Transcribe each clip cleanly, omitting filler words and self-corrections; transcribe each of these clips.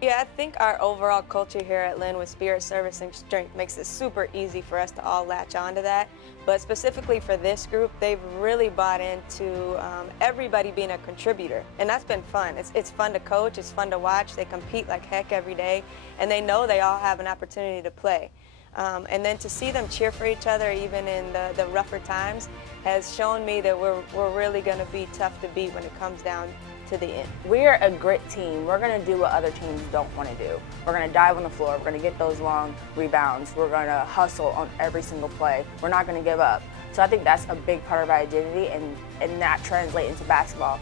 Yeah, I think our overall culture here at Lynn with spirit, service, and strength makes it super easy for us to all latch onto that. But specifically for this group, they've really bought into everybody being a contributor. And that's been fun. It's fun to coach, it's fun to watch. They compete like heck every day, and they know they all have an opportunity to play. And then to see them cheer for each other even in the rougher times has shown me that we're really going to be tough to beat when it comes down to the end. We're a grit team. We're going to do what other teams don't want to do. We're going to dive on the floor. We're going to get those long rebounds. We're going to hustle on every single play. We're not going to give up. So I think that's a big part of our identity, and that translates into basketball.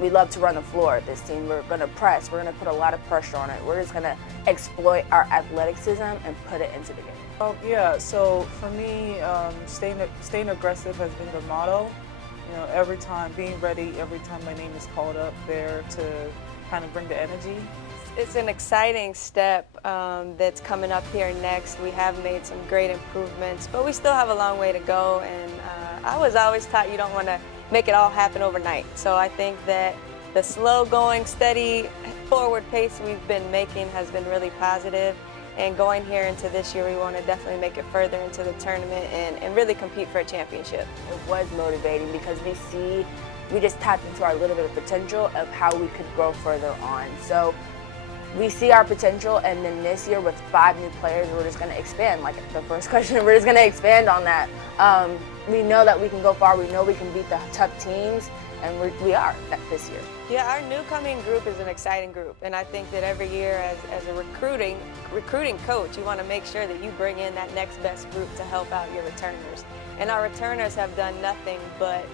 We love to run the floor at this team. We're going to press. We're going to put a lot of pressure on it. We're just going to exploit our athleticism and put it into the game. Yeah, so for me, staying aggressive has been the motto. You know, every time, being ready, every time my name is called up there to kind of bring the energy. It's an exciting step that's coming up here next. We have made some great improvements, but we still have a long way to go. And I was always taught you don't want to make it all happen overnight. So I think that the slow going, steady forward pace we've been making has been really positive. And going here into this year, we want to definitely make it further into the tournament and really compete for a championship. It was motivating because we just tapped into our little bit of potential of how we could grow further on. So we see our potential, and then this year with 5 new players, we're just going to expand. Like the first question, we're just going to expand on that. We know that we can go far. We know we can beat the tough teams, and we are this year. Yeah, our newcoming group is an exciting group, and I think that every year as a recruiting coach, you want to make sure that you bring in that next best group to help out your returners. And our returners have done nothing but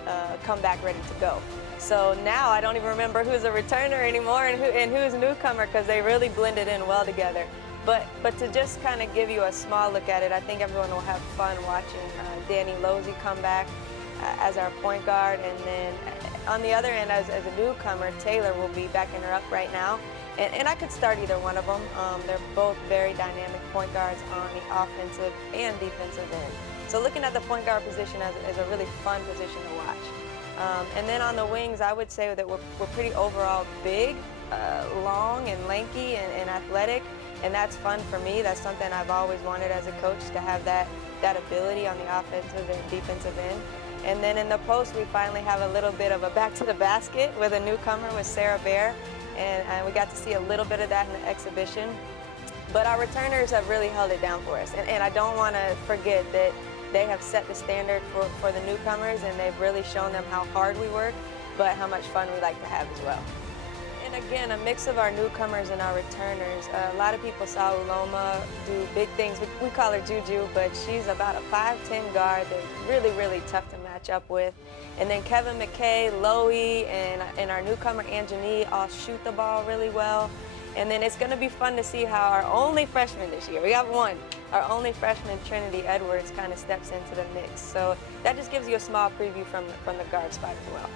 come back ready to go. So now I don't even remember who's a returner anymore and who's newcomer, because they really blended in well together. But to just kind of give you a small look at it, I think everyone will have fun watching Danny Losey come back as our point guard, and then on the other end, as a newcomer, Taylor will be backing her up right now. And I could start either one of them. They're both very dynamic point guards on the offensive and defensive end. So looking at the point guard position as a really fun position to watch. And then on the wings, I would say that we're pretty overall big, long and lanky and athletic. And that's fun for me. That's something I've always wanted as a coach, to have that ability on the offensive and defensive end. And then in the post, we finally have a little bit of a back to the basket with a newcomer, with Sarah Bear. And we got to see a little bit of that in the exhibition. But our returners have really held it down for us. And I don't want to forget that they have set the standard for the newcomers, and they've really shown them how hard we work, but how much fun we like to have as well. And again, a mix of our newcomers and our returners. A lot of people saw Uloma do big things. We call her Juju, but she's about a 5'10" guard that's really, really tough to match up with. And then Kevin McKay, Loie, and our newcomer Anjani all shoot the ball really well. And then it's going to be fun to see how our only freshman this year, we got one, our only freshman, Trinity Edwards, kind of steps into the mix. So that just gives you a small preview from the guard spot as well.